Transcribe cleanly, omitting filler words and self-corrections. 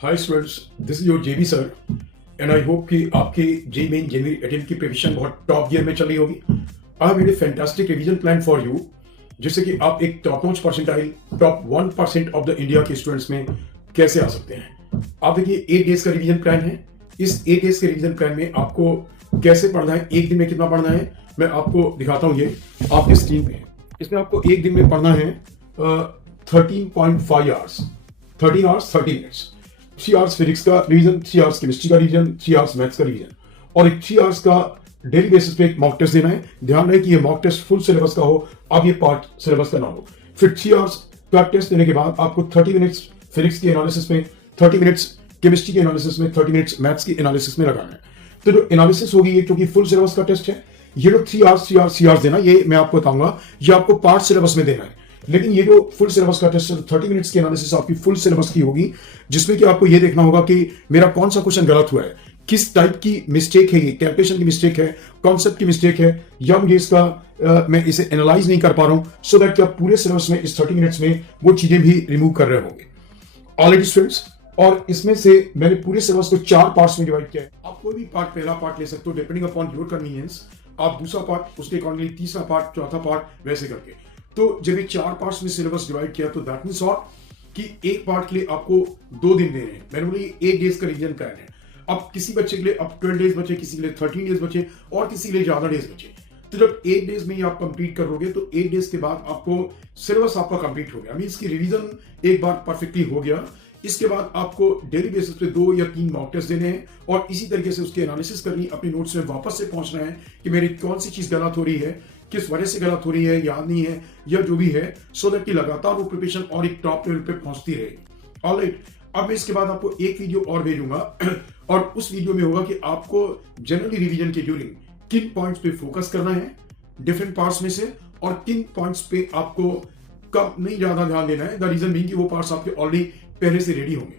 Hi students, this is your JB sir and I hope कि आपकी JEE main JEE attempt की preparation बहुत top gear में चल रही होगी। I have made a fantastic revision plan for you, जिससे कि आप एक top notch percentile top 1% of the India के स्टूडेंट्स में कैसे आ सकते हैं। आप देखिए 8 डेज का रिवीजन प्लान है। इस 8 डेज के रिवीजन प्लान में आपको कैसे पढ़ना है, एक दिन में कितना पढ़ना है, मैं आपको दिखाता हूँ। ये आपकी स्क्रीन पे है। इसमें आपको एक दिन में पढ़ना है 13.5 hours, 13 hours 30 minutes. 3 hours physics का रिवीजन, 3 आवर्स केमिस्ट्री का रिवीजन, 3 आवर्स मैथ्स का रिवीजन और एक 3 आवर्स का डेली बेसिस पे एक मॉक टेस्ट देना है। ध्यान रहे कि ये मॉक टेस्ट फुल सिलेबस का हो, अब ये पार्ट सिलेबस का ना हो। फिर 3 आवर्स का टेस्ट देने के बाद आपको 30 मिनट्स फिजिक्स के एनालिसिस में, 30 मिनट्स केमिस्ट्री के एनालिसिस में, 30 मिनट्स मैथ्स की एनालिसिस में लगाना है। तो जो एनालिसिस होगी, ये क्योंकि फुल सिलेबस का टेस्ट है, ये जो 3 आवर्स 3 आवर्स 3 आवर्स देना, ये मैं आपको बताऊंगा, ये आपको पार्ट सिलेबस में देना है। लेकिन ये जो फुल सिलेबस का टेस्ट है, 30 मिनट्स की एनालिसिस आपकी फुल सिलेबस की होगी, जिसमें कि आपको ये देखना होगा कि मेरा कौन सा क्वेश्चन गलत हुआ है, किस टाइप की मिस्टेक है, ये कैलकुलेशन की मिस्टेक है, कॉन्सेप्ट की मिस्टेक है, या मुझे इसका मैं इसे एनालाइज नहीं कर पा रहा हूं, सो दैट कि आप पूरे सिलेबस में इस 30 मिनट्स में वो चीजें भी रिमूव कर रहे होंगे। ऑलरेडी स्टूडेंट्स, और इसमें से मैंने पूरे सिलेबस को 4 पार्ट्स में डिवाइड किया है। आप कोई भी पार्ट, पहला पार्ट ले सकते हो डिपेंडिंग अपॉन योर कन्वीनियंस, आप दूसरा पार्ट उसके अकॉर्डिंगली, तीसरा पार्ट, चौथा पार्ट, वैसे करके। तो जब ये 4 पार्ट्स में सिलेबस डिवाइड किया तो दैट मींस कि एक पार्ट के लिए आपको 2 दिन देने हैं। मैंने बोली 8 डेज का रिवीजन प्लान है। अब किसी बच्चे के लिए अब 12 डेज बचे, किसी के लिए 13 डेज बचे और किसी के लिए ज्यादा डेज बचे। तो जब 8 डेज में ही आप कंप्लीट करोगे तो 8 डेज के बाद आपको सिलेबस आपका कंप्लीट हो गया, मींस की रिवीजन एक बार परफेक्टली हो गया। इसके बाद आपको डेली बेसिस पे 2 या 3 मॉक टेस्ट देने हैं और इसी तरीके से उसकी एनालिसिस करनी, अपने नोट्स में वापस से पहुंचना है कि मेरी कौन सी चीज गलत हो रही है, किस वजह से गलत हो रही है, याद नहीं है या जो भी है, सो दैट कि लगातार वो प्रिपरेशन और एक टॉप लेवल पे पहुंचती रहेगी। ऑलराइट, अब मैं इसके बाद आपको एक वीडियो और भेजूंगा और उस वीडियो में होगा कि आपको जनरली रिवीजन के ड्यूरिंग किन पॉइंट्स पे फोकस करना है डिफरेंट पार्ट्स में से, और किन पॉइंट्स पे आपको कम नहीं ज्यादा ध्यान देना है। द रीजन बीइंग कि वो पार्ट्स आपके ऑलरेडी पहले से रेडी होंगे।